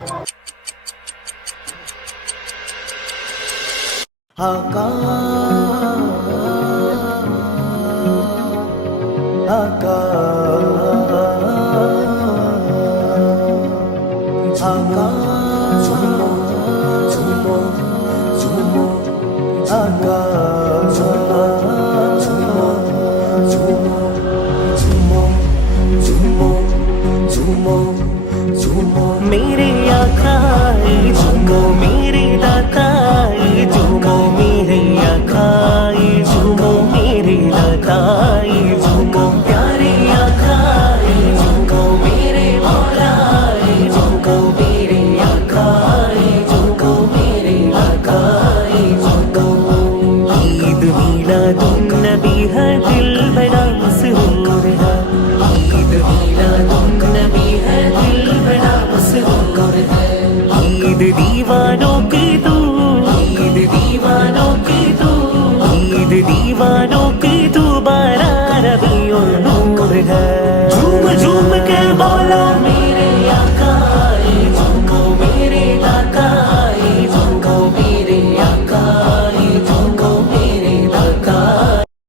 आका आका आका झूमो झूमो झूमो आका झूमो झूमो झूमो झूमो झूमो झूमो मेरे आका झूमो मेरे दाता झूमो मेरे आका झूमो मेरे दाता झूमो प्यारे आका झूमो मेरे मौला झूमो मेरे आका झूमो मेरे आका झूमो ईद मिलादुन नबी है दिल बड़ा मसरूर है ईद मिलादुन नबी है दिल बड़ा मसरूर है ईद दीवानों की तू ईद दीवानों की तू ईद दीवानों की तू बारा रबीउल नूर है